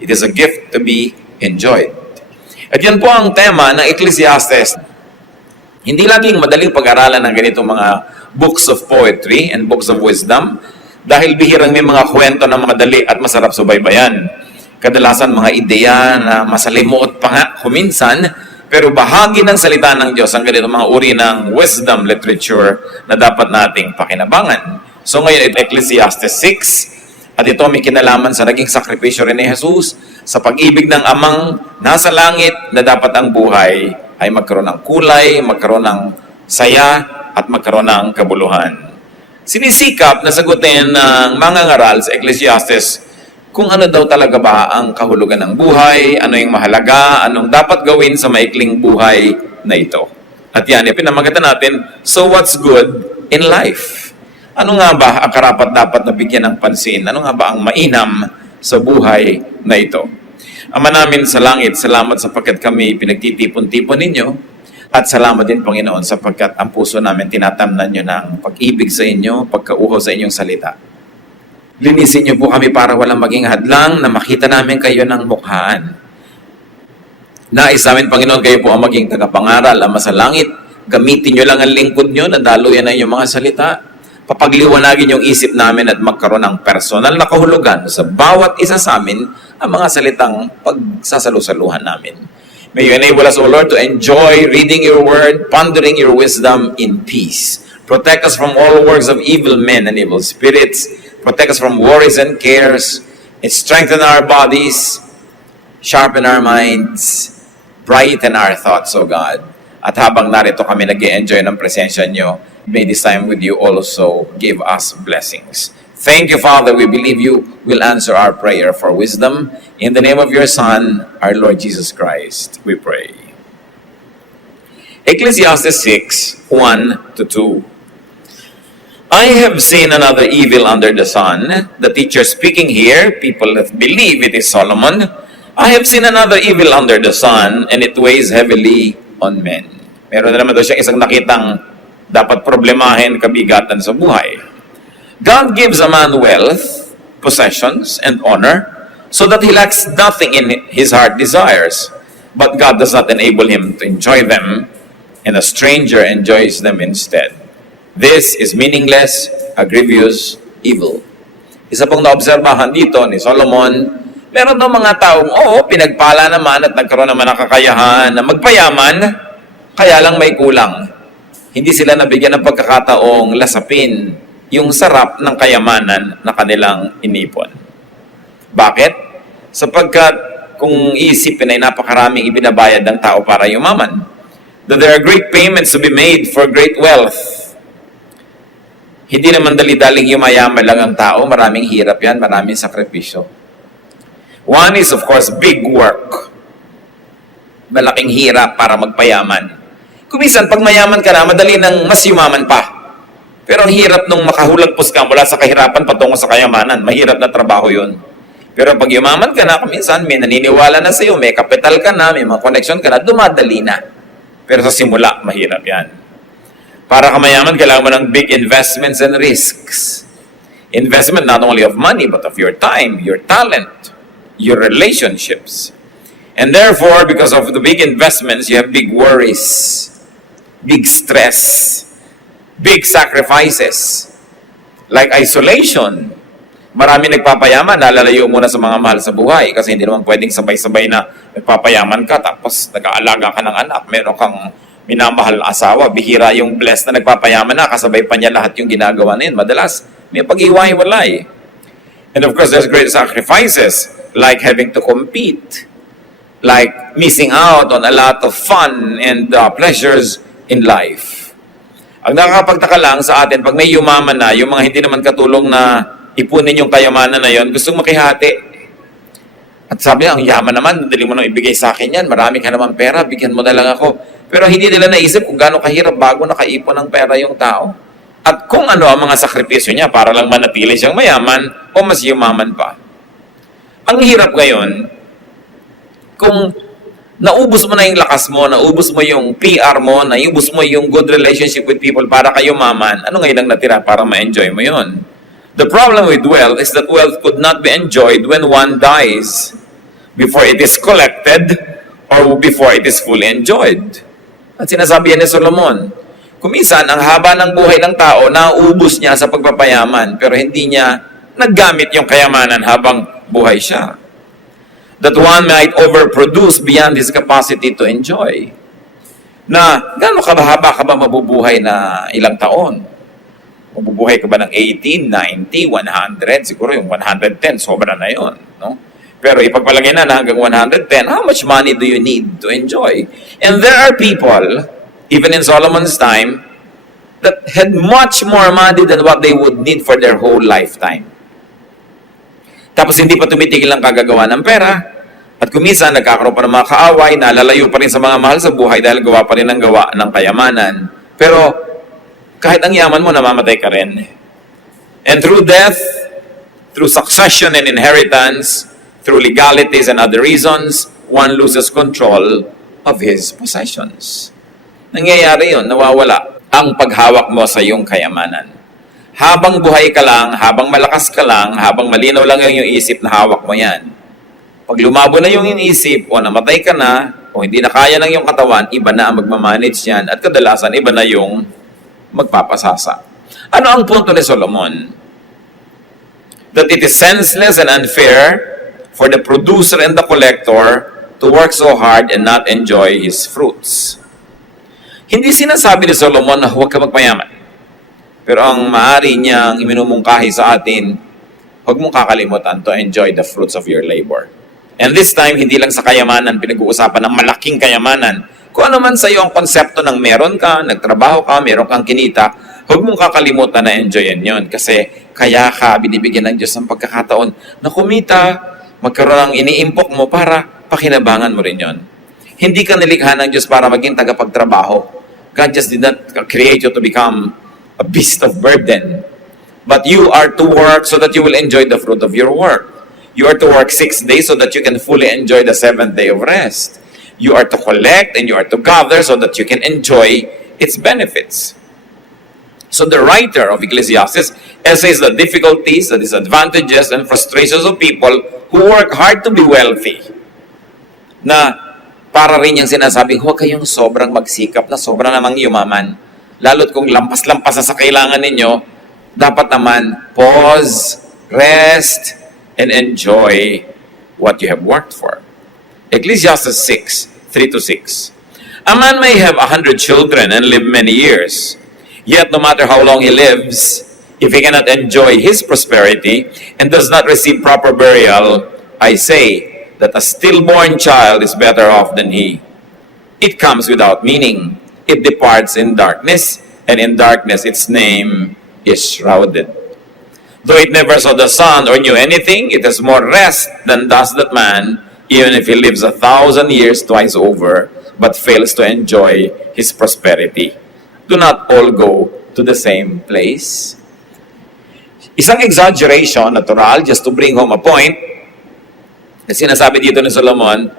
It is a gift to be enjoyed. At yan po ang tema ng Ecclesiastes. Hindi laging madaling pag-aralan ng ganitong mga books of poetry and books of wisdom dahil bihirang may mga kwento na madali at masarap subaybayan. Kadalasan mga ideya na masalimuot pa nga kuminsan, pero bahagi ng salita ng Diyos ang ganitong mga uri ng wisdom literature na dapat nating pakinabangan. So ngayon, ito Ecclesiastes 6, at ito may kinalaman sa naging sakripisyo rin ni Jesus sa pag-ibig ng amang nasa langit na dapat ang buhay ay magkaroon ng kulay, magkaroon ng saya, at magkaroon ng kabuluhan. Sinisikap na sagutin ng mga ngaral sa Ecclesiastes kung ano daw talaga ba ang kahulugan ng buhay, ano yung mahalaga, anong dapat gawin sa maikling buhay na ito. At yan, pinamagatan natin, so what's good in life? Ano nga ba ang karapat-dapat na bigyan ng pansin? Ano nga ba ang mainam sa buhay na ito? Ama namin sa langit, salamat sapagkat kami pinagtitipon-tipon ninyo. At salamat din, Panginoon, sapagkat ang puso namin tinatamnan nyo ng pag-ibig sa inyo, pagkauho sa inyong salita. Linisin niyo po kami para walang maging hadlang na makita namin kayo ng mukhaan. Nais namin, Panginoon, kayo po ang maging tagapangaral, Ama sa langit. Gamitin niyo lang ang lingkod niyo na daluyan na inyong mga salita. Papagliwanagin yung isip namin at magkaroon ng personal na kahulugan sa bawat isa sa amin ang mga salitang pagsasalusaluhan namin. May you enable us, O Lord, to enjoy reading your word, pondering your wisdom in peace. Protect us from all works of evil men and evil spirits. Protect us from worries and cares. And strengthen our bodies. Sharpen our minds. Brighten our thoughts, O God. At habang narito kami nag-i-enjoy ng presensya nyo, may this time with you also give us blessings. Thank you, Father. We believe you will answer our prayer for wisdom. In the name of your Son, our Lord Jesus Christ, we pray. Ecclesiastes 6, 1-2. I have seen another evil under the sun. The teacher speaking here, people that believe it is Solomon. I have seen another evil under the sun, and it weighs heavily on men. Meron na naman daw siyang isang nakitang dapat problemahin, kabigatan sa buhay. God gives a man wealth, possessions, and honor, so that he lacks nothing in his heart desires. But God does not enable him to enjoy them, and a stranger enjoys them instead. This is meaningless, a grievous evil. Isa pong naobserbahan dito ni Solomon, meron daw mga taong, pinagpala naman at nagkaroon naman ng kakayahan na magpayaman, kaya lang may kulang. Hindi sila nabigyan ng pagkakataong lasapin yung sarap ng kayamanan na kanilang inipon. Bakit? Sapagkat kung iisipin ay napakaraming ibinabayad ng tao para yumaman. That there are great payments to be made for great wealth. Hindi naman dali-daling yumayaman lang ang tao. Maraming hirap yan, maraming sakripisyo. One is, of course, big work. Malaking hirap para magpayaman. Kumisan, pag mayaman ka na, madali nang mas yumaman pa. Pero ang hirap nung makahulagpos ka mula sa kahirapan patungo sa kayamanan. Mahirap na trabaho yun. Pero pag yumaman ka na, kuminsan, may naniniwala na sa'yo, may kapital ka na, may mga connection ka na, dumadali na. Pero sa simula, mahirap yan. Para ka mayaman, kailangan mo ng big investments and risks. Investment not only of money, but of your time, your talent, your relationships. And therefore, because of the big investments, you have big worries, big stress, big sacrifices, like isolation. Marami nagpapayaman, nalalayo muna sa mga mahal sa buhay kasi hindi naman pwedeng sabay-sabay na nagpapayaman ka tapos nag-aalaga ka ng anak, meron kang minamahal na asawa, bihira yung blessed na nagpapayaman na, kasabay pa niya lahat yung ginagawa na yun. Madalas, may pag-iwalay. And of course, there's great sacrifices like having to compete, like missing out on a lot of fun and pleasures in life. Ang nakakapagtaka lang sa atin, pag may yumaman na, yung mga hindi naman katulong na ipunin yung kayamanan na yon, gustong makihati. At sabi niya, ang yaman naman, dali mo nang ibigay sa akin yan, marami ka naman pera, bigyan mo na lang ako. Pero hindi nila naisip kung gaano kahirap bago nakaipon ng pera yung tao. At kung ano ang mga sakripisyo niya para lang manatili siyang mayaman o mas yumaman pa. Ang hirap ngayon, kung naubos mo na yung lakas mo, naubos mo yung PR mo, naubos mo yung good relationship with people para kayo maman, ano ngayon ang natira para ma-enjoy mo yun? The problem with wealth is that wealth could not be enjoyed when one dies. before it is collected or before it is fully enjoyed. At sinasabi yan ni Solomon, kuminsan, ang haba ng buhay ng tao, nauubos niya sa pagpapayaman, pero hindi niya naggamit yung kayamanan habang buhay siya. That one might overproduce beyond his capacity to enjoy. Na, gano'ng kahaba ka ba mabubuhay na ilang taon? Mabubuhay ka ba ng 80, 90, 100? Siguro yung 110, sobra na yun. No? Pero ipagpalagay na hanggang 110, how much money do you need to enjoy? And there are people, even in Solomon's time, that had much more money than what they would need for their whole lifetime. Tapos hindi pa tumitigil ang kagagawa ng pera, at kuminsan nagkakaroon pa ng mga kaaway, nalalayo pa rin sa mga mahal sa buhay dahil gawa pa rin ang gawa ng kayamanan. Pero kahit ang yaman mo, namamatay ka rin. And through death, through succession and inheritance, through legalities and other reasons, one loses control of his possessions. Nangyayari yun, nawawala ang paghawak mo sa iyong kayamanan. Habang buhay ka lang, habang malakas ka lang, habang malinaw lang yung isip na hawak mo yan. Pag lumabo na yung inisip, o namatay ka na, o hindi na kaya ng iyong katawan, iba na ang magmamanage yan, at kadalasan, iba na yung magpapasasa. Ano ang punto ni Solomon? That it is senseless and unfair for the producer and the collector to work so hard and not enjoy his fruits. Hindi sinasabi ni Solomon na huwag ka magpayaman. Pero ang maaari niyang iminumungkahi sa atin, huwag mong kakalimutan to enjoy the fruits of your labor. And this time, hindi lang sa kayamanan, pinag-uusapan ng malaking kayamanan. Kung ano man sa iyo ang konsepto ng meron ka, nagtrabaho ka, meron kang kinita, huwag mong kakalimutan na enjoyin yon. Kasi kaya ka binibigyan ng Diyos ng pagkakataon na kumita, magkaroon ng iniimpok mo para pakinabangan mo rin yon. Hindi ka nilikha ng Diyos para maging tagapagtrabaho. God just did not create you to become a beast of burden. But you are to work so that you will enjoy the fruit of your work. You are to work 6 days so that you can fully enjoy the 7th day of rest. You are to collect and you are to gather so that you can enjoy its benefits. So the writer of Ecclesiastes essays the difficulties, the disadvantages, and frustrations of people who work hard to be wealthy. Na para rin yung sinasabing, huwag kayong sobrang magsikap na sobrang namang yumaman. Lalo't kung lampas-lampas na sa kailangan ninyo, dapat naman pause, rest, and enjoy what you have worked for. Ecclesiastes 6:3-6. A man may have 100 children and live many years, yet no matter how long he lives, if he cannot enjoy his prosperity and does not receive proper burial, I say that a stillborn child is better off than he. It comes without meaning. It departs in darkness, and in darkness its name is shrouded. Though it never saw the sun or knew anything, it has more rest than does that man, even if he lives 1,000 years twice over, but fails to enjoy his prosperity. Do not all go to the same place? Isang exaggeration, natural, just to bring home a point, na sinasabi dito ni Solomon,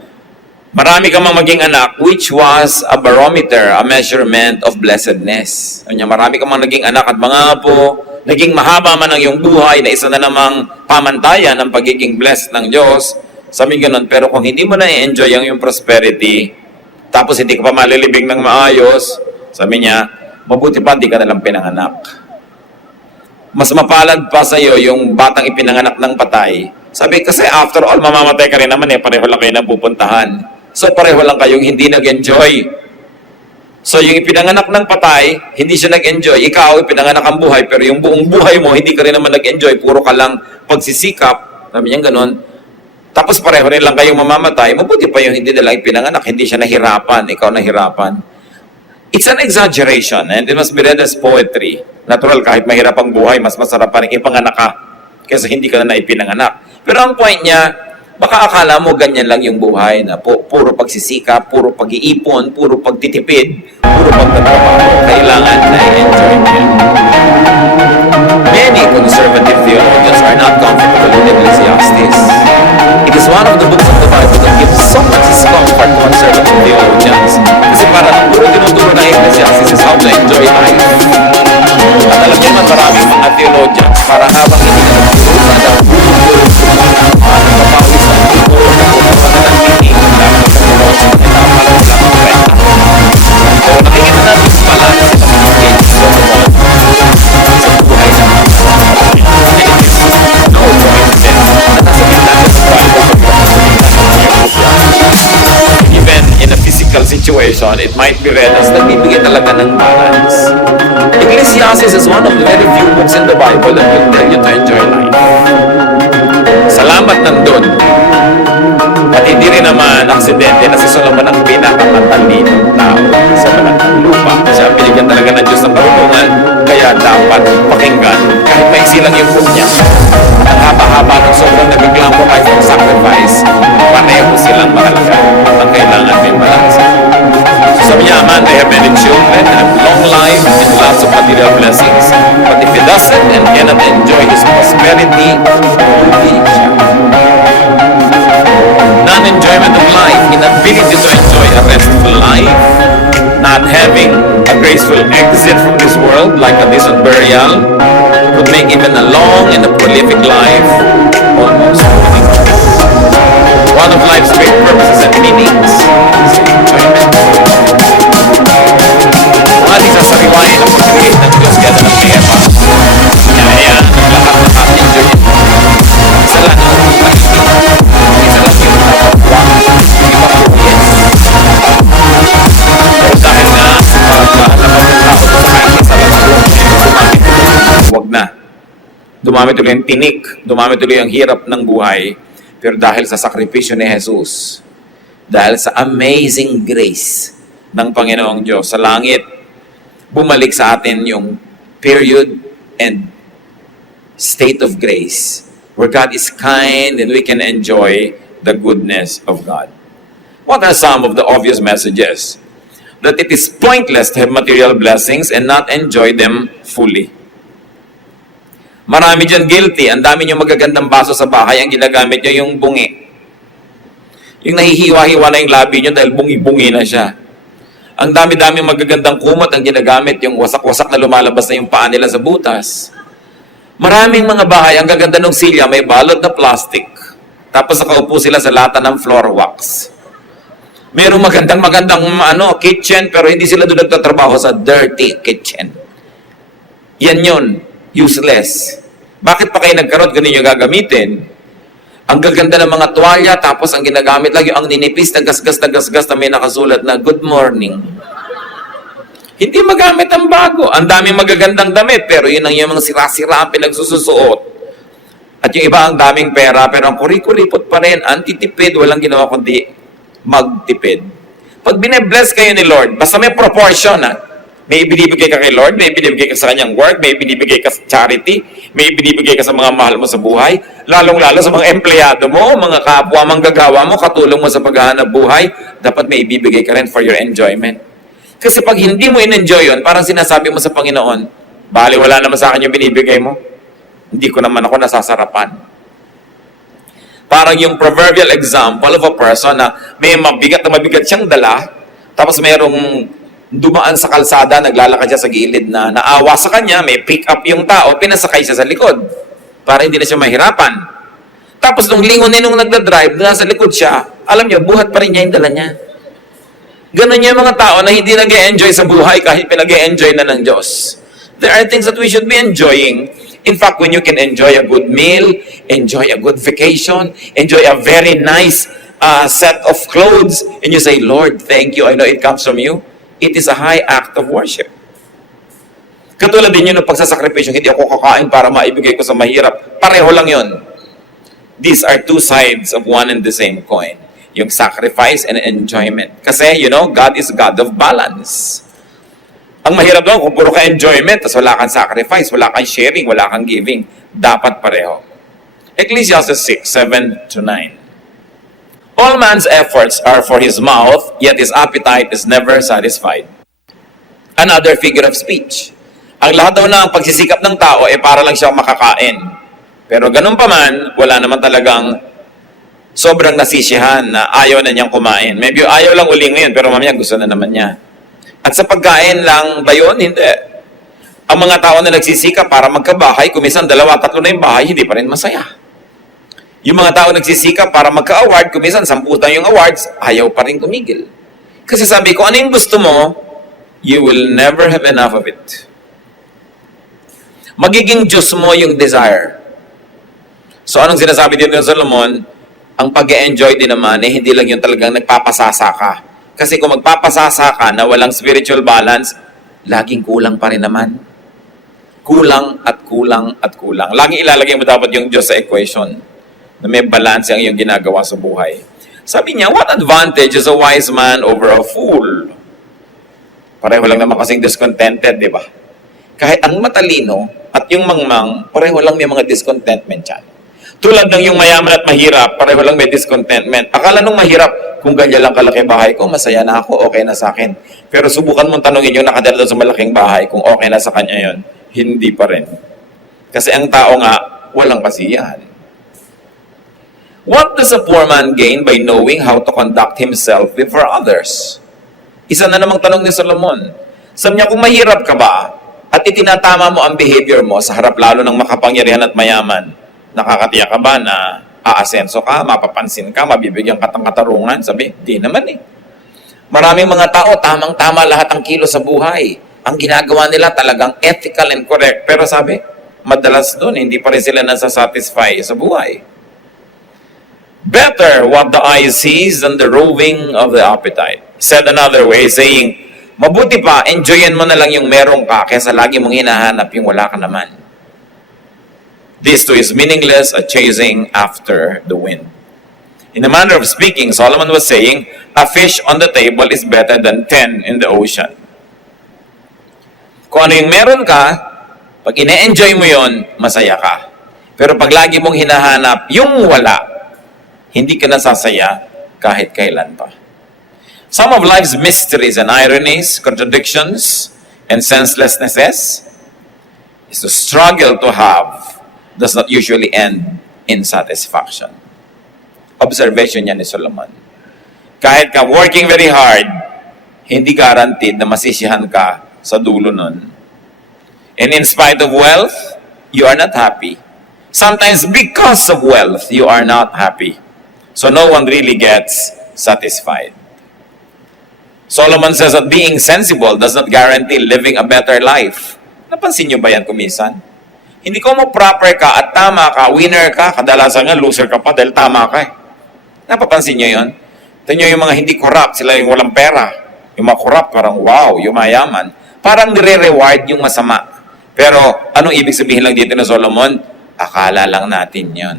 marami ka mang maging anak, which was a barometer, a measurement of blessedness. Kanya, marami ka mang naging anak at mga apo, naging mahaba man ang iyong buhay na isa na namang pamantayan ng pagiging blessed ng Diyos. Sabi ganun, pero kung hindi mo na i-enjoy ang iyong prosperity, tapos hindi ka pa malilibing ng maayos, sabi niya, mabuti pa hindi ka nalang pinanganak. Mas mapalad pa sa iyo yung batang ipinanganak ng patay. Sabi, kasi after all, mamamatay ka rin naman pareho lang kayo na pupuntahan. So pareho lang kayong hindi nag-enjoy. So yung ipinanganak ng patay, hindi siya nag-enjoy. Ikaw, ipinanganak ang buhay, pero yung buong buhay mo, hindi ka rin naman nag-enjoy. Puro ka lang pagsisikap. Sabi niya ganun. Tapos pareho rin lang kayong mamamatay. Mabuti pa yung hindi nila ipinanganak. Hindi siya nahirapan. Ikaw nahirapan. It's an exaggeration and it must be read as poetry. Natural, kahit mahirap ang buhay, mas masarap pa rin ipanganak ka kaysa hindi ka na ipinanganak. Pero ang point niya, baka akala mo ganyan lang yung buhay na puro pagsisikap, puro pag-iipon, puro pagtitipid, puro pagtatrabaho. Kailangan na i-enjoy niya. Many conservative theologians are not comfortable in Ecclesiastes. It is one of the books of the Bible that gives so much discomfort to conservative theologians. Kasi parang puro tinuturo ng Ecclesiastes is how to enjoy life. At alam niyo man maraming mga theologians, para habang hindi na nagturo na daw, mapapawisan, puro na situation, it might be read as nagbibigay talaga ng balance. Ecclesiastes is one of the very few books in the Bible that will tell you to enjoy life. Salamat nandun. At hindi rin naman aksidente na si Solomon ang pinakamatalino tao sa balatang lupa. Siya binigyan talaga ng Diyos ng karunungan, kaya dapat pakinggan kahit maiksi lang yung book niya. Ang haba-haba ng sobrang nagreklamo kahit ng sacrifice, pareho silang mahalaga at ang kailangan may balansa. So sabi niya, man, they have many children and have long life and lots of material blessings. But if he doesn't and cannot enjoy his prosperity, hindi siya. Non-enjoyment of life, inability to enjoy a restful life, not having a graceful exit from this world like a decent burial, could make even a long and a prolific life almost meaningless. One of life's great purposes and meanings is enjoyment. Kung ating sasariwain ang pag-create ng Diyos kaya ng Eva, kaya lahat ng ating enjoy. Isa lang ang isa lang yung kapwa, hindi mapugyan. Dahil nga, napapagtao sa kahit isa lang huwag na. Dumami tuloy ang tinik, dumami tuloy ang hirap ng buhay, pero dahil sa sakripisyo ni Jesus, dahil sa amazing grace ng Panginoong Diyos sa langit, bumalik sa atin yung period and state of grace where God is kind and we can enjoy the goodness of God. What are some of the obvious messages? That it is pointless to have material blessings and not enjoy them fully. Marami dyan guilty. Ang dami nyo magagandang baso sa bahay, ang ginagamit nyo yung bungi. Yung nahihiwa-hiwa na yung labi nyo dahil bungi-bungi na siya. Ang dami-dami magagandang kumot ang ginagamit, yung wasak-wasak na lumalabas na yung paa nila sa butas. Maraming mga bahay, ang gaganda ng silya, may balot na plastic. Tapos nakaupo sila sa lata ng floor wax. Merong magandang kitchen, pero hindi sila doon nagtatrabaho sa dirty kitchen. Yan yun, useless. Bakit pa kayo nagkaroon kung hindi nyo gagamitin? Ang gaganda ng mga tuwalya, tapos ang ginagamit lang yung ang ninipis na gasgas na may nakasulat na, "Good morning." Hindi magamit ang bago. Ang daming magagandang damit, pero yun ang yung mga sira-sira ang pinagsususuot. At yung iba ang daming pera, pero ang kuripot pa rin, antitipid, walang ginawa kundi magtipid. Pag bine-bless kayo ni Lord, basta may proportion, may ibinibigay ka kay Lord, may ibinibigay ka sa kanyang work, may ibinibigay ka sa charity, may ibinibigay ka sa mga mahal mo sa buhay, lalong-lalo sa mga empleyado mo, mga kapwa, manggagawa mo, katulong mo sa paghahanap buhay, dapat may ibibigay ka rin for your enjoyment. Kasi pag hindi mo in-enjoy yun, parang sinasabi mo sa Panginoon, bali, wala naman sa akin yung binibigay mo. Hindi ko naman ako nasasarapan. Parang yung proverbial example of a person na may mabigat siyang dala, tapos mayroong dumaan sa kalsada, naglalakad siya sa gilid na naawa sa kanya, may pick up yung tao, pinasakay siya sa likod para hindi na siya mahirapan. Tapos nung lingon nung nagdadrive, nasa likod siya, alam niyo, buhat pa rin niya yung dala niya. Ganun yung mga tao na hindi nag-e-enjoy sa buhay kahit pinag-e-enjoy na ng Diyos. There are things that we should be enjoying. In fact, when you can enjoy a good meal, enjoy a good vacation, enjoy a very nice set of clothes, and you say, "Lord, thank you. I know it comes from you." It is a high act of worship. Katulad din yun ng pagsasakripisyo, hindi ako kakain para maibigay ko sa mahirap. Pareho lang yun. These are two sides of one and the same coin. Yung sacrifice and enjoyment. Kasi, God is God of balance. Ang mahirap doon, kung puro ka enjoyment, tapos wala kang sacrifice, wala kang sharing, wala kang giving, dapat pareho. Ecclesiastes 6:7-9. All man's efforts are for his mouth, yet his appetite is never satisfied. Another figure of speech. Ang lahat daw ng pagsisikap ng tao ay para lang siya makakain. Pero ganun pa man, wala naman talagang sobrang nasisiyahan na ayaw na niyang kumain. Maybe ayaw lang uli ngayon, pero mamaya gusto na naman niya. At sa pagkain lang ba yun? Hindi. Ang mga tao na nagsisikap para magkabahay, kumisan 2-3 na yung bahay, hindi pa rin masaya. Yung mga tao nagsisikap para magka-award, kumisan 10 yung awards, ayaw pa rin tumigil. Kasi sabi ko, ano yung gusto mo, you will never have enough of it. Magiging Diyos mo yung desire. So anong sinasabi dito ng Solomon? Ang pag-e-enjoy din naman, hindi lang yung talagang nagpapasasa ka. Kasi kung magpapasasa ka na walang spiritual balance, laging kulang pa rin naman. Kulang at kulang at kulang. Laging ilalagay mo dapat yung Diyos sa equation na may balance ang iyong ginagawa sa buhay. Sabi niya, what advantage is a wise man over a fool? Pareho lang naman kasing discontented, di ba? Kahit ang matalino at yung mangmang, pareho lang may mga discontentment yan. Tulad ng yung mayaman at mahirap, pareho lang may discontentment. Akala nung mahirap, kung ganyan lang kalaki bahay ko, masaya na ako, okay na sa akin. Pero subukan mong tanongin yung nakatira doon sa malaking bahay, kung okay na sa kanya yon, hindi pa rin. Kasi ang tao nga, walang kasiyahan. What does a poor man gain by knowing how to conduct himself before others? Isa na namang tanong ni Solomon. Sabi niya, kung mahirap ka ba, at itinatama mo ang behavior mo sa harap lalo ng makapangyarihan at mayaman, nakakatiyak ka ba na aasenso ka, mapapansin ka, mabibigyan ka ng katarungan? Sabi, di naman eh. Maraming mga tao, tamang-tama lahat ang kilo sa buhay. Ang ginagawa nila talagang ethical and correct. Pero sabi, madalas doon, hindi pa rin sila nasasatisfy sa buhay. Better what the eye sees than the roving of the appetite. Said another way, saying, mabuti pa, enjoyin mo na lang yung meron ka kaysa lagi mong hinahanap yung wala ka naman. This too is meaningless, a chasing after the wind. In a manner of speaking, Solomon was saying, a fish on the table is better than 10 in the ocean. Kung ano yung meron ka, pag ine-enjoy mo yon, masaya ka. Pero pag lagi mong hinahanap yung wala, hindi ka nasasaya kahit kailan pa. Some of life's mysteries and ironies, contradictions, and senselessnesses is to struggle to have does not usually end in satisfaction. Observation yan ni Solomon. Kahit ka working very hard, hindi guaranteed na masisiyahan ka sa dulo nun. And in spite of wealth, you are not happy. Sometimes because of wealth, you are not happy. So no one really gets satisfied. Solomon says that being sensible does not guarantee living a better life. Napansin niyo ba yan kuminsan? Hindi ko mo proper ka at tama ka, winner ka, kadalasan nga loser ka pa dahil tama ka eh. Napapansin niyo yun? Ito nyo yung mga hindi corrupt, sila yung walang pera. Yung mga corrupt, parang wow, yung mayaman. Parang nire-reward yung masama. Pero anong ibig sabihin lang dito na Solomon? Akala lang natin yun.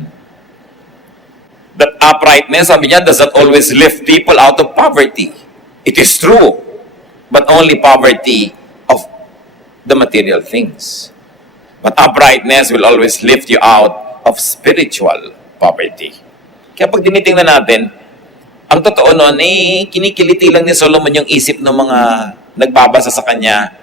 That uprightness, sabi niya, does not always lift people out of poverty. It is true, but only poverty of the material things. But uprightness will always lift you out of spiritual poverty. Kaya pag tinitingnan natin, ang totoo nun, kinikiliti lang ni Solomon yung isip ng mga nagbabasa sa kanya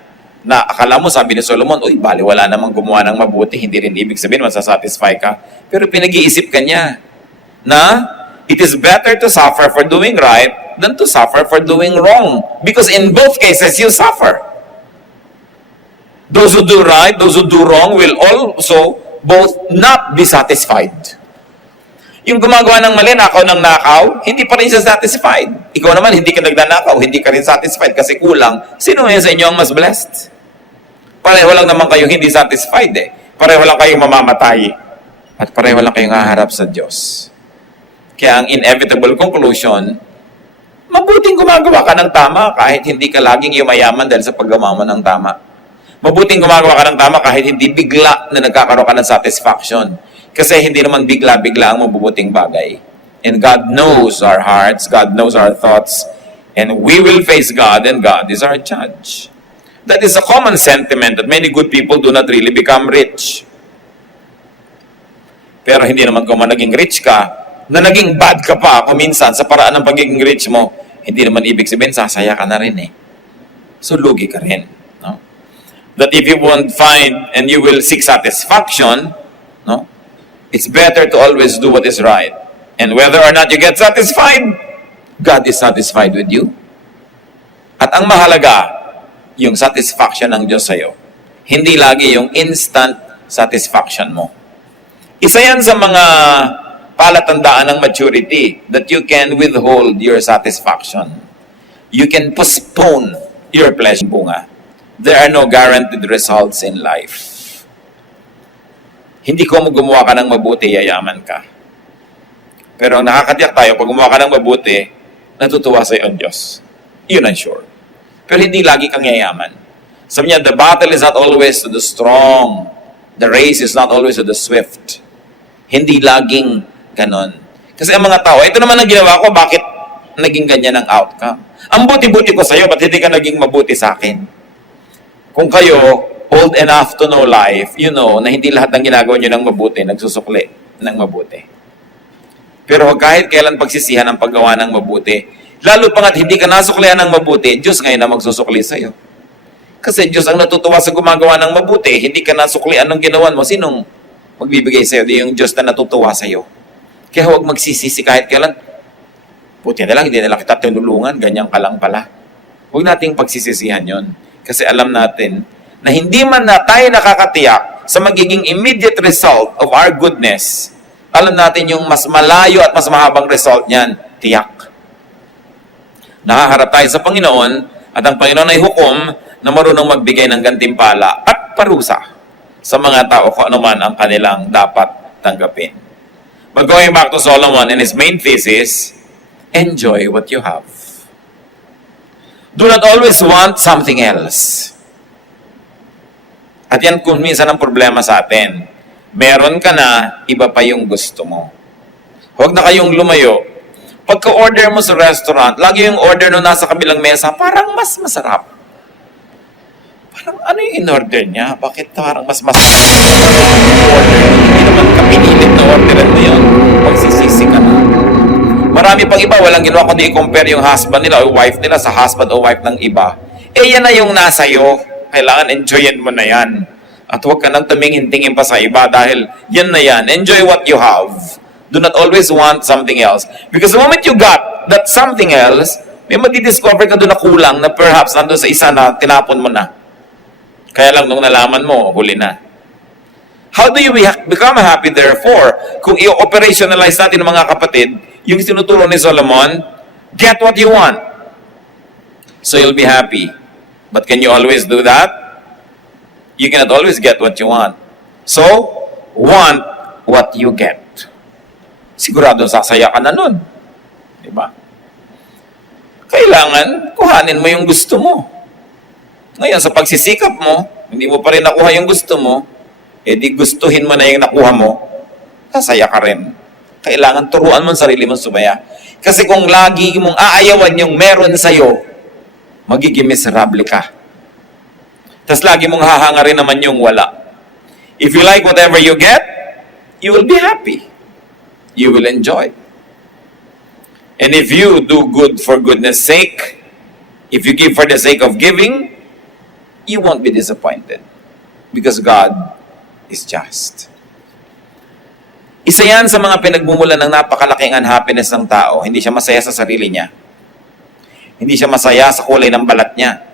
na akala mo, sabi ni Solomon, uy, bali, wala namang gumawa ng mabuti, hindi rin ibig sabihin, masasatisfy ka. Pero pinag-iisip ka niya na it is better to suffer for doing right than to suffer for doing wrong. Because in both cases, you suffer. Those who do right, those who do wrong will also both not be satisfied. Yung gumagawa ng mali, nakaw ng nakaw, hindi pa rin siya satisfied. Ikaw naman, hindi ka nagnanakaw, hindi ka rin satisfied kasi kulang. Sino ngayon sa inyo ang mas blessed? Pareho lang naman kayong hindi satisfied eh. Pareho lang kayong mamamatay. At pareho lang kayong haharap sa Diyos. Kaya ang inevitable conclusion, mabuting gumagawa ka ng tama kahit hindi ka laging yumayaman dahil sa paggawa mo ng tama. Mabuting gumagawa ka ng tama kahit hindi bigla na nagkakaroon ka ng satisfaction. Kasi hindi naman bigla-bigla ang mabubuting bagay. And God knows our hearts, God knows our thoughts, and we will face God, and God is our judge. That is a common sentiment that many good people do not really become rich. Pero hindi naman kung naging rich ka, na naging bad ka pa kung minsan sa paraan ng pagiging rich mo, hindi naman ibig sabihin, sasaya ka na rin eh. So, lugi ka rin. No? That if you won't find and you will seek satisfaction, no? It's better to always do what is right. And whether or not you get satisfied, God is satisfied with you. At ang mahalaga, yung satisfaction ng Diyos sa'yo. Hindi lagi yung instant satisfaction mo. Isa yan sa mga palatandaan ng maturity that you can withhold your satisfaction. You can postpone your pleasure. There are no guaranteed results in life. Hindi ko gumawa ka ng mabuti, yayaman ka. Pero ang nakakatiyak tayo, pag gumawa ka ng mabuti, natutuwa sa iyo ang Diyos. Yun ang sure. Pero hindi lagi kang yayaman. Sabi niya, the battle is not always to the strong. The race is not always to the swift. Hindi laging ganon. Kasi ang mga tao, ito naman ang ginawa ko, bakit naging ganyan ang outcome? Ang buti-buti ko sa'yo, ba't hindi ka naging mabuti sa akin? Kung kayo, old enough to know life, you know na hindi lahat ng ginagawa nyo ng mabuti, nagsusukli ng mabuti. Pero kahit kailan pagsisihan ang paggawa ng mabuti, lalo pa nga't hindi ka nasuklihan ng mabuti, Diyos ngayon na magsusukli sa'yo. Kasi Diyos ang natutuwa sa gumagawa ng mabuti, hindi ka nasuklian ng ginawan mo, sinong magbibigay sa'yo? Di yung Diyos na natutuwa sa'yo. Kaya huwag magsisisi kahit kailan. Buti na lang, hindi na lang kita tinulungan, ganyan ka lang pala. Huwag nating pagsisisihan yon. Kasi alam natin na hindi man na tayo nakakatiyak sa magiging immediate result of our goodness, alam natin yung mas malayo at mas mahabang result niyan, tiyak. Nakaharap tayo sa Panginoon at ang Panginoon ay hukom na marunong magbigay ng gantimpala at parusa sa mga tao kung ano man ang kanilang dapat tanggapin. But going back to Solomon and his main thesis, enjoy what you have. Do not always want something else. At yan kung minsan ang problema sa atin. Meron ka na, iba pa yung gusto mo. Huwag na kayong lumayo. Pagka-order mo sa restaurant, lagi yung order no nasa kabilang mesa, parang mas masarap. Parang ano yung in-order niya? Bakit parang mas masarap yung order? Hindi naman ka pinilit na orderan mo yun. Magsisisi ka na. Marami pang iba, walang ginawa kundi i-compare yung husband nila o wife nila sa husband o wife ng iba. Eh yan na yung nasa iyo. Kailangan enjoyin mo na yan. At huwag ka nang tumingin-tingin pa sa iba dahil yan na yan. Enjoy what you have. Do not always want something else. Because the moment you got that something else, may madidiscover ka doon na kulang na perhaps nandun sa isa na tinapon mo na. Kaya lang nung nalaman mo, huli na. How do you become happy therefore? Kung i-operationalize natin mga kapatid, yung sinuturo ni Solomon, get what you want. So you'll be happy. But can you always do that? You cannot always get what you want. So, want what you get. Sigurado sasaya ka na nun. Diba? Kailangan kuhanin mo yung gusto mo. Ngayon, sa pagsisikap mo, hindi mo pa rin nakuha yung gusto mo, di gustuhin mo na yung nakuha mo, sasaya ka rin. Kailangan turuan mo ang sarili mong sumaya. Kasi kung lagi mong aayawan yung meron sa'yo, magiging miserable ka. Tapos lagi mong hahangarin naman yung wala. If you like whatever you get, you will be happy. You will enjoy. And if you do good for goodness sake, if you give for the sake of giving, you won't be disappointed. Because God is just. Isa yan sa mga pinagmumulan ng napakalaking unhappiness ng tao. Hindi siya masaya sa sarili niya. Hindi siya masaya sa kulay ng balat niya.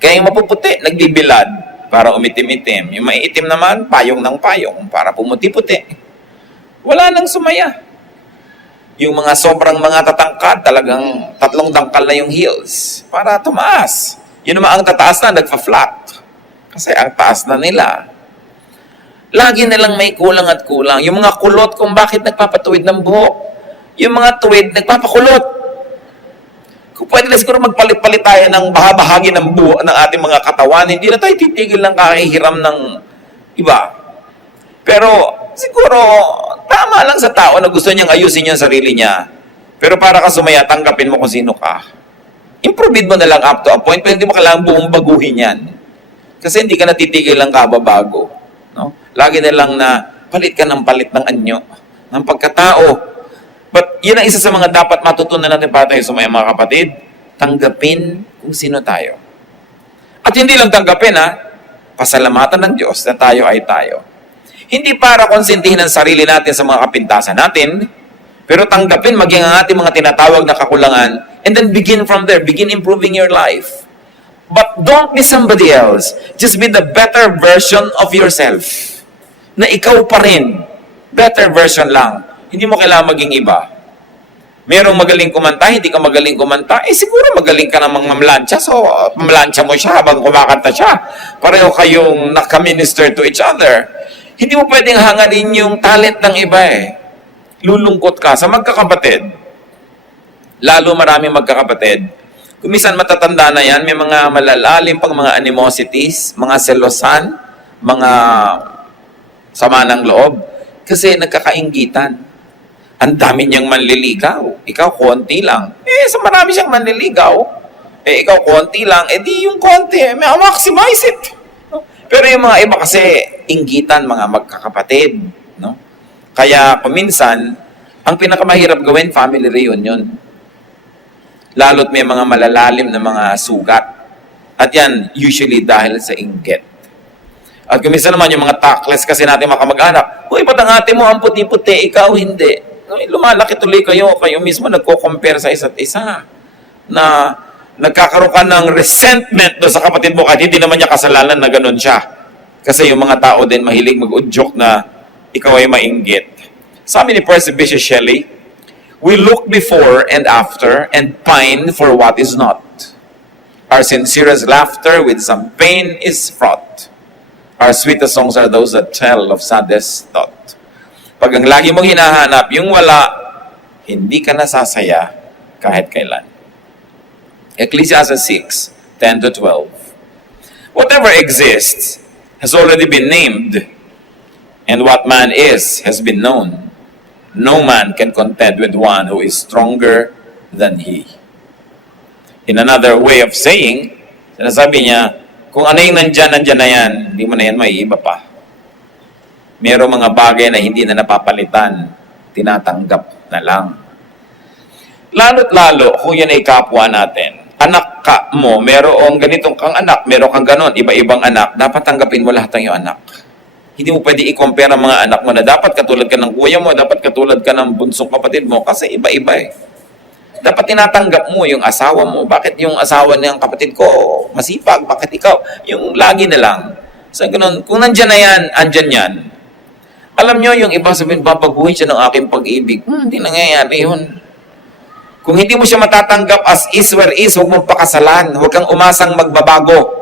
Kaya yung mapuputi, nagbibilad para umitim-itim. Yung maiitim naman, payong ng payong para pumuti-puti. Wala nang sumaya. Yung mga sobrang mga tatangkad, talagang 3 dangkal na yung heels para tumaas. Yun naman ang tataas na, nagpa-flat. Kasi ang taas na nila. Lagi nilang may kulang at kulang. Yung mga kulot kung bakit nagpapatuwid ng buhok. Yung mga tuwid, nagpapakulot. Kung pwede na siguro magpalit-palit tayo ng bahagi ng buo ng ating mga katawan, hindi na tayo titigil ng kahihiram ng iba. Pero siguro, tama lang sa tao na gusto niyang ayusin yung sarili niya. Pero para ka sumaya, tanggapin mo kung sino ka. Improve mo na lang up to a point, pero hindi mo kailangan buong baguhin yan. Kasi hindi ka natitigil ng kababago. No? Lagi na lang na palit ka ng anyo, ng pagkatao. But yun ang isa sa mga dapat matutunan natin para tayo sumaya mga kapatid. Tanggapin kung sino tayo. At hindi lang tanggapin pasalamatan ng Diyos na tayo ay tayo. Hindi para konsentihin ang sarili natin sa mga kapintasan natin, pero tanggapin maging ang ating mga tinatawag na kakulangan and then begin from there. Begin improving your life. But don't be somebody else. Just be the better version of yourself. Na ikaw pa rin. Better version lang. Hindi mo kailangan maging iba. Merong magaling kumanta, hindi ka magaling kumanta, siguro magaling ka namang mamlansya. So, mamlansya mo siya habang kumakanta siya. Pareho kayong naka-minister to each other. Hindi mo pwedeng hangarin yung talent ng iba Lulungkot ka. Sa magkakapatid, lalo maraming magkakapatid, Kung minsan matatanda na yan, may mga malalalim pang mga animosities, mga selosan, mga sama ng loob. Kasi nagkakainggitan. Ang dami niyang manliligaw. Ikaw, konti lang. Sa marami siyang manliligaw. Ikaw, konti lang. Di yung konti, maximize it. No? Pero yung mga iba kasi, inggitan, mga magkakapatid. No? Kaya, kuminsan, ang pinakamahirap gawin, family reunion. Lalo't may mga malalalim na mga sugat. At yan, usually dahil sa inggit. At kuminsan naman yung mga tactless kasi natin makamag-anak, uy, ba't ang ate mo ang puti-puti, ikaw hindi. Lumalaki tuloy kayo mismo nagko-compare sa isa't isa. Na nagkakaroon ka ng resentment do sa kapatid mo kahit hindi naman niya kasalanan na ganun siya. Kasi yung mga tao din mahilig mag-udyok na ikaw ay mainggit. Sabi ni Percy Bysshe Shelley, we look before and after and pine for what is not. Our sincerest laughter with some pain is fraught. Our sweetest songs are those that tell of saddest thought. Pag ang lagi mong hinahanap, yung wala, hindi ka nasasaya kahit kailan. Ecclesiastes 6:10-12. Whatever exists has already been named, and what man is has been known. No man can contend with one who is stronger than he. In another way of saying, sinasabi niya, kung ano yung nandyan na yan, hindi mo na yan maiiba pa. Merong mga bagay na hindi na napapalitan, tinatanggap na lang. Lalo't lalo, kung yan ay kapwa natin, anak ka mo, merong ganitong kang anak, meron kang ganon, iba-ibang anak, dapat tanggapin mo lahat ng iyong anak. Hindi mo pwede i-compare ang mga anak mo na dapat katulad ka ng kuya mo, dapat katulad ka ng bunsong kapatid mo, kasi iba-iba eh. Dapat tinatanggap mo yung asawa mo. Bakit yung asawa ng kapatid ko masipag? Bakit ikaw? Yung lagi na lang. So, ganun, kung nandyan na yan, andyan yan. Alam nyo, yung iba sabihin, babaguhin siya ng aking pag-ibig. Hindi nangyayari yun. Kung hindi mo siya matatanggap as is where is, huwag mong pakasalan. Huwag kang umasang magbabago.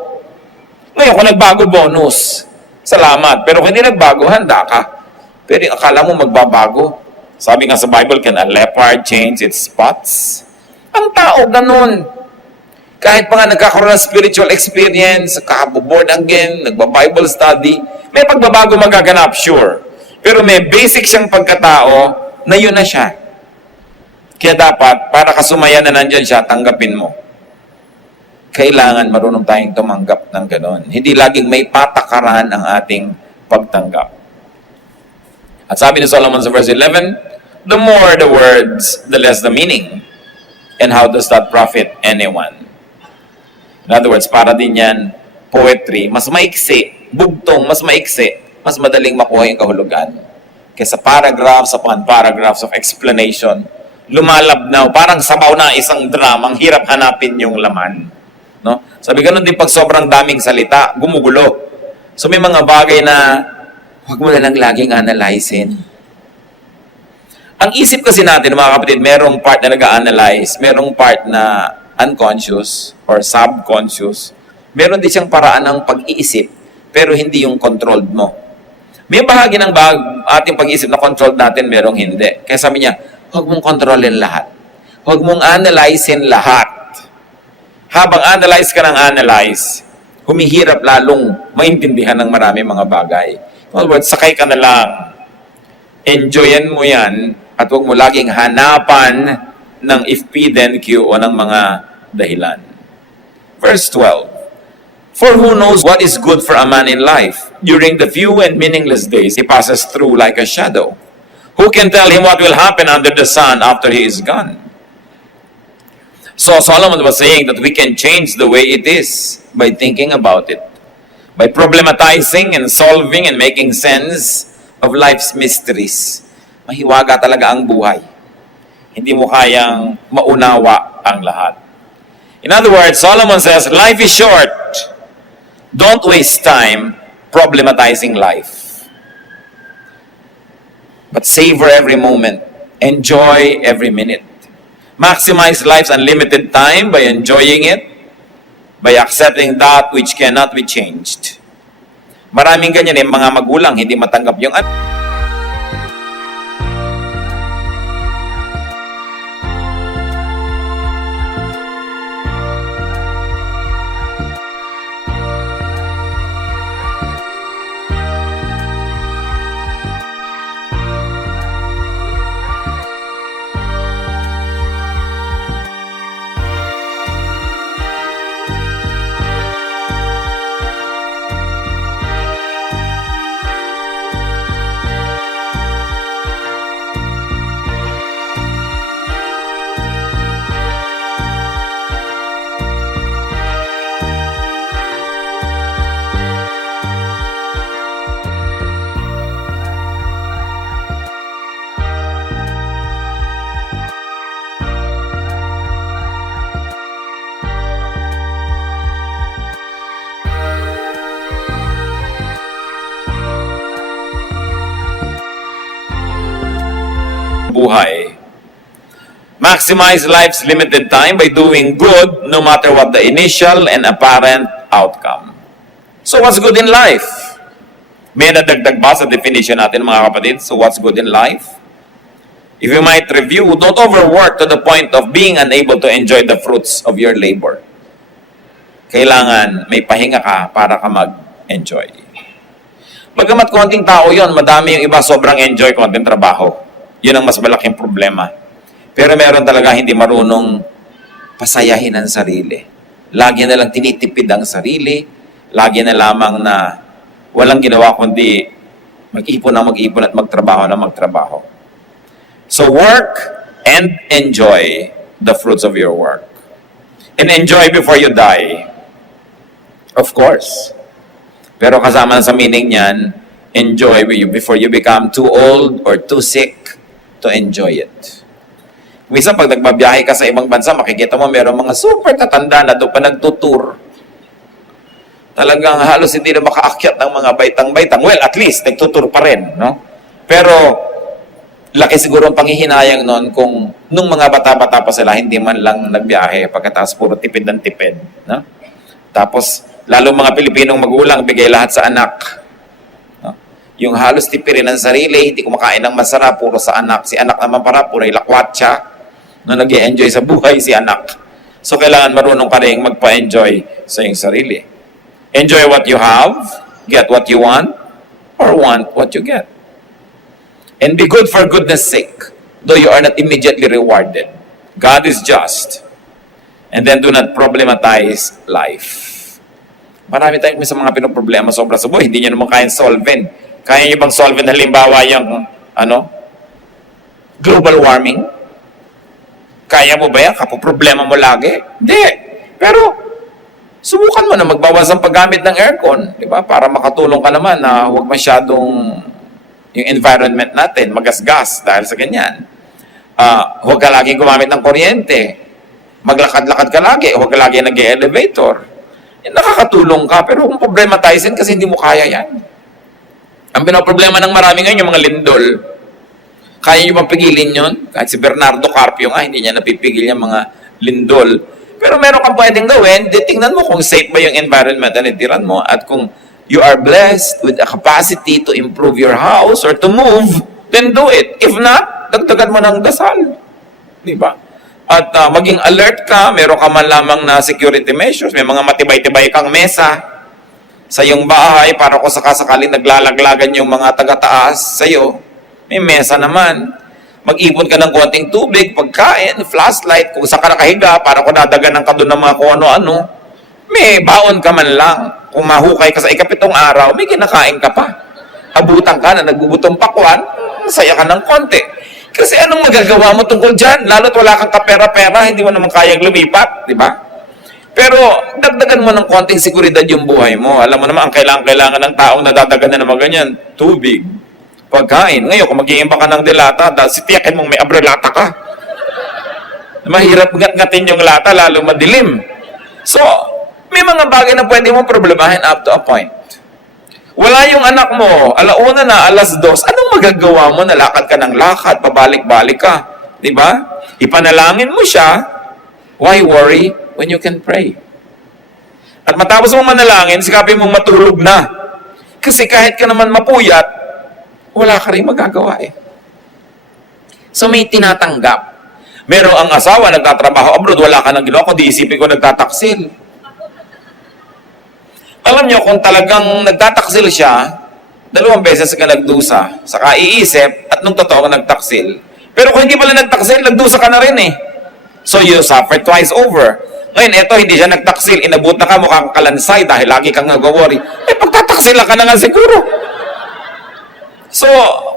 Ngayon, kung nagbago, bonus. Salamat. Pero kung hindi nagbago, handa ka. Pero yung akala mo magbabago. Sabi nga sa Bible, can a leopard change its spots? Ang tao, ganun. Kahit pa nga nagkakaroon ng spiritual experience, kakaboboard again, nagba-Bible study, may pagbabago magaganap, sure. Pero may basic siyang pagkatao na yun na siya. Kaya dapat, para kasumaya na nandyan siya, tanggapin mo. Kailangan marunong tayong tumanggap ng ganon. Hindi laging may patakaran ang ating pagtanggap. At sabi ni Solomon sa verse 11, the more the words, the less the meaning. And how does that profit anyone? In other words, para din yan, poetry, mas maiksi, bugtong, mas maiksi, mas madaling makuha yung kahulugan. Kaysa paragraphs upon paragraphs of explanation, lumalabnaw, parang sabaw na isang drama, ang hirap hanapin yung laman. No? Sabi ganun din pag sobrang daming salita, gumugulo. So may mga bagay na huwag mo na lang laging analyzein. Ang isip kasi natin, mga kapatid, merong part na nag-a-analyze, merong part na unconscious or subconscious. Meron din siyang paraan ng pag-iisip, pero hindi yung controlled mo. May bahagi ng ating pag-iisip na controlled natin, merong hindi. Kaya sabi niya, huwag mong kontrolin lahat. Huwag mong analyzein lahat. Habang analyze ka ng analyze, humihirap lalong maintindihan ng marami mga bagay. In other words, sakay ka na lang. Enjoyin mo yan at huwag mo laging hanapan ng if, P, then, Q o ng mga dahilan. Verse 12. For who knows what is good for a man in life? During the few and meaningless days he passes through like a shadow. Who can tell him what will happen under the sun after he is gone? So Solomon was saying that we can change the way it is by thinking about it. By problematizing and solving and making sense of life's mysteries. Mahiwaga talaga ang buhay. Hindi mo kayang maunawa ang lahat. In other words, Solomon says, life is short. Don't waste time problematizing life. But savor every moment. Enjoy every minute. Maximize life's unlimited time by enjoying it, by accepting that which cannot be changed. Maraming ganyan mga magulang hindi matanggap yung buhay. Maximize life's limited time by doing good no matter what the initial and apparent outcome. So what's good in life? May nadagdag ba sa definition natin mga kapatid? So what's good in life? If you might review, don't overwork to the point of being unable to enjoy the fruits of your labor. Kailangan may pahinga ka para ka mag-enjoy. Bagamat konting tao yon, madami yung iba sobrang enjoy konting trabaho. Yun ang mas malaking problema. Pero meron talaga hindi marunong pasayahin ang sarili. Lagi na lang tinitipid ang sarili. Lagi na lamang na walang ginawa kundi mag-ipon at magtrabaho na magtrabaho. So work and enjoy the fruits of your work. And enjoy before you die. Of course. Pero kasama sa meaning niyan, enjoy before you become too old or too sick to enjoy it. Minsan pag nagbabiyahe ka sa ibang bansa, makikita mo meron mga super tatanda na doon pa nagtutur. Talagang halos hindi na makaakyat ng mga baitang-baitang. Well, at least nagtutur pa rin, no? Pero laki siguro ang panghihinayang noon kung nung mga bata-bata pa sila, hindi man lang nagbiyahe, pagkatapos puro tipid ng tipid, no? Tapos lalo mga Pilipinong magulang, bigay lahat sa anak. No? Yung halos tipirin ng sarili, hindi kumakain ng masarap, puro sa anak. Si anak naman para, puro ilakwatsa. No, nag-i-enjoy sa buhay si anak. So, kailangan marunong ka rin magpa-enjoy sa iyong sarili. Enjoy what you have, get what you want, or want what you get. And be good for goodness sake, though you are not immediately rewarded. God is just. And then do not problematize life. Marami tayong sa mga pinoproblema sobra sa buhay, hindi nyo naman kayang solvein. Kaya nyo bang solvein halimbawa yung, global warming? Kaya mo ba yan? Kapoproblema mo lagi? Hindi. Pero, subukan mo na magbawas ang paggamit ng aircon, di ba? Para makatulong ka naman na huwag masyadong yung environment natin magasgas dahil sa ganyan. Huwag ka lagi gumamit ng kuryente. Maglakad-lakad ka lagi. Huwag ka lagi nag-elevator. Nakakatulong ka, pero kung problematizing kasi hindi mo kaya yan. Ang pinoproblema ng marami ngayon, yung mga lindol. Kaya nyo bang pigilin yun? Kahit si Bernardo Carpio nga, hindi niya napipigil yung mga lindol. Pero meron kang pwedeng gawin, tingnan mo kung safe ba yung environment na nitiran mo at kung you are blessed with a capacity to improve your house or to move, then do it. If not, dagdagan mo ng dasal. Di ba? At maging alert ka, meron ka man lamang na security measures, may mga matibay-tibay kang mesa sa iyong bahay para kung sakasakaling naglalaglagan yung mga taga-taas sa iyo, may mesa naman. Mag-ipon ka ng konting tubig, pagkain, flashlight, kung saan ka nakahiga, para kung nadaganan ka doon ng mga kung ano-ano, may baon ka man lang. Kung mahukay ka sa ikapitong araw, may kinakain ka pa. Abutan ka na nagbubutong pakwan, saya ka ng konti. Kasi anong magagawa mo tungkol dyan? Lalo't wala kang kapera-pera, hindi mo naman kayang lumipat, di ba? Pero dagdagan mo ng konting seguridad yung buhay mo. Alam mo naman, ang kailangan ng taong nadadaganan ng mga ganyan, tubig, pagkain. Ngayon, kung mag-iimba ka ng dilata, sitiyakin mong may abrelata ka. Mahirap ngat-ngatin yung lata, lalo madilim. So, may mga bagay na pwede mo problemahin up to a point. Wala yung anak mo, alauna na, 2:00, anong magagawa mo? Nalakad ka ng lakad, pabalik-balik ka. Diba? Ipanalangin mo siya. Why worry when you can pray? At matapos mong manalangin, sikapin mong matulog na. Kasi kahit ka naman mapuyat, wala ka rin magagawa eh. So may tinatanggap. Meron ang asawa, nagtatrabaho abroad, wala ka nang ginawa, kundi isipin ko nagtataksil. Alam nyo, kung talagang nagtataksil siya, 2 beses ka nagdusa, saka iisip, at nung totoo ka nagtaksil. Pero kung hindi pala nagtaksil, nagdusa ka na rin eh. So you suffer twice over. Ngayon, eto, hindi siya nagtaksil, inabot na ka, mukhang kalansay dahil lagi kang nag-worry. Pagtataksil ka na nga siguro. So,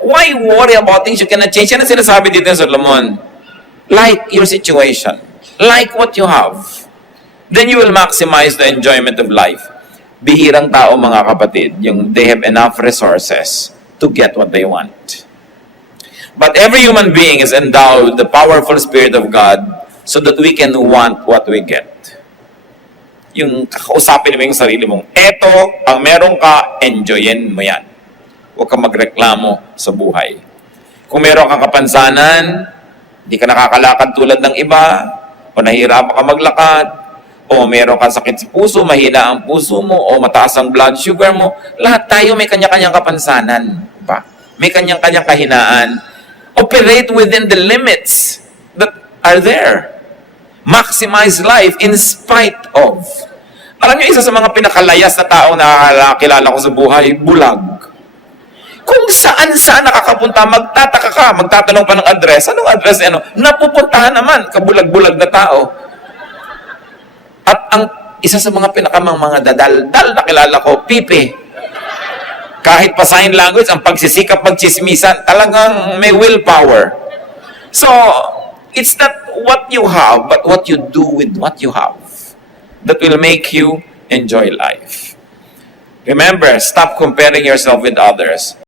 why worry about things you cannot change? Yan ang sinasabi dito ng Solomon. Like your situation. Like what you have. Then you will maximize the enjoyment of life. Bihirang tao, mga kapatid, yung they have enough resources to get what they want. But every human being is endowed with the powerful Spirit of God so that we can want what we get. Yung kakausapin mo yung sarili mong, eto, ang meron ka, enjoyin mo yan. Huwag kang magreklamo sa buhay. Kung meron kang kapansanan, hindi ka nakakalakad tulad ng iba, o nahihirapan ka maglakad, o meron kang sakit sa puso, mahina ang puso mo, o mataas ang blood sugar mo, lahat tayo may kanya-kanyang kapansanan. Diba? May kanya-kanyang kahinaan. Operate within the limits that are there. Maximize life in spite of. Alam niyo, isa sa mga pinakalayas na tao na nakakilala ko sa buhay, bulag. Kung saan-saan nakakapunta, magtataka ka, magtatanong pa ng address. Anong address? Ano? Napupuntahan naman, kabulag-bulag na tao. At ang isa sa mga pinakamang mga dadal-dal na kilala ko, pipi. Kahit pa sign language, ang pagsisikap, pagchismisan, talagang may willpower. So, it's not what you have, but what you do with what you have that will make you enjoy life. Remember, stop comparing yourself with others.